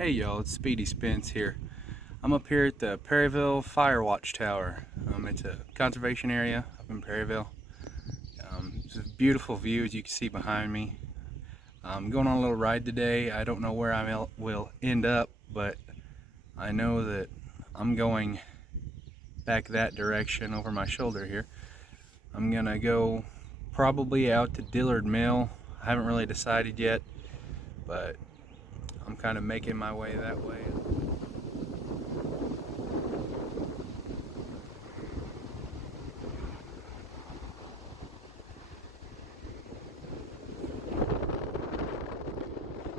Hey y'all, it's Speedy Spence here. I'm up here at the Perryville Fire Watch Tower. It's a conservation area up in Perryville. It's a beautiful view as you can see behind me. I'm going on a little ride today. I don't know where I will end up, but I know that I'm going back that direction over my shoulder here. I'm gonna go probably out to Dillard Mill. I haven't really decided yet, but I'm kind of making my way that way.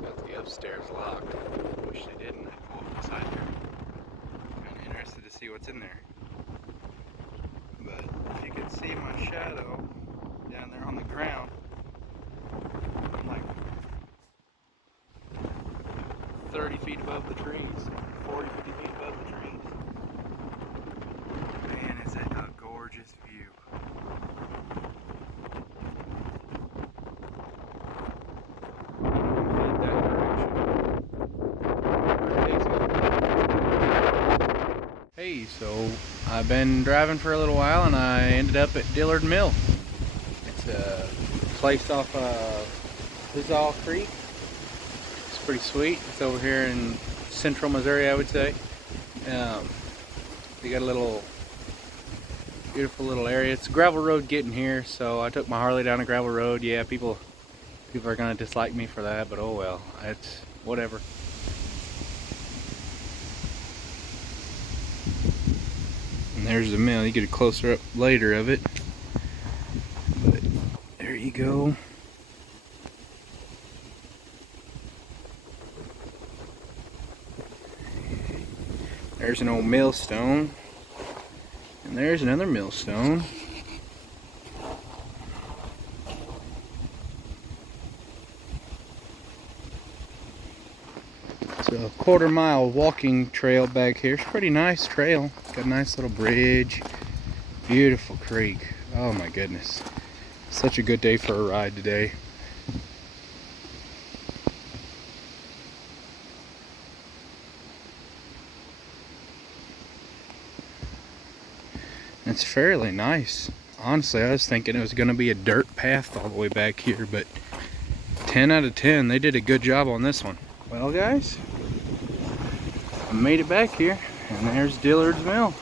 Got the upstairs locked. Wish they didn't. I'd pull up inside there. Kind of interested to see what's in there. But if you could see my shadow down there on the ground, I'm like 30 feet above the trees, 40, 50 feet above the trees. Man, is it a gorgeous view. Head that direction. Hey, so I've been driving for a little while and I ended up at Dillard Mill. It's a place off Lizal Creek. It's pretty sweet. It's over here in central Missouri, I would say. They got a little beautiful little area. It's a gravel road getting here, so I took my Harley down a gravel road. Yeah, people are gonna dislike me for that, but oh well. It's whatever. And there's the mill. You get a closer up later of it. But there you go. There's an old millstone, and there's another millstone. It's a quarter-mile walking trail back here. It's a pretty nice trail. Got a nice little bridge. Beautiful creek. Oh my goodness. Such a good day for a ride today. It's fairly nice. Honestly, I was thinking it was going to be a dirt path all the way back here, but 10 out of 10, they did a good job on this one. Well guys, I made it back here, and there's Dillard's Mill.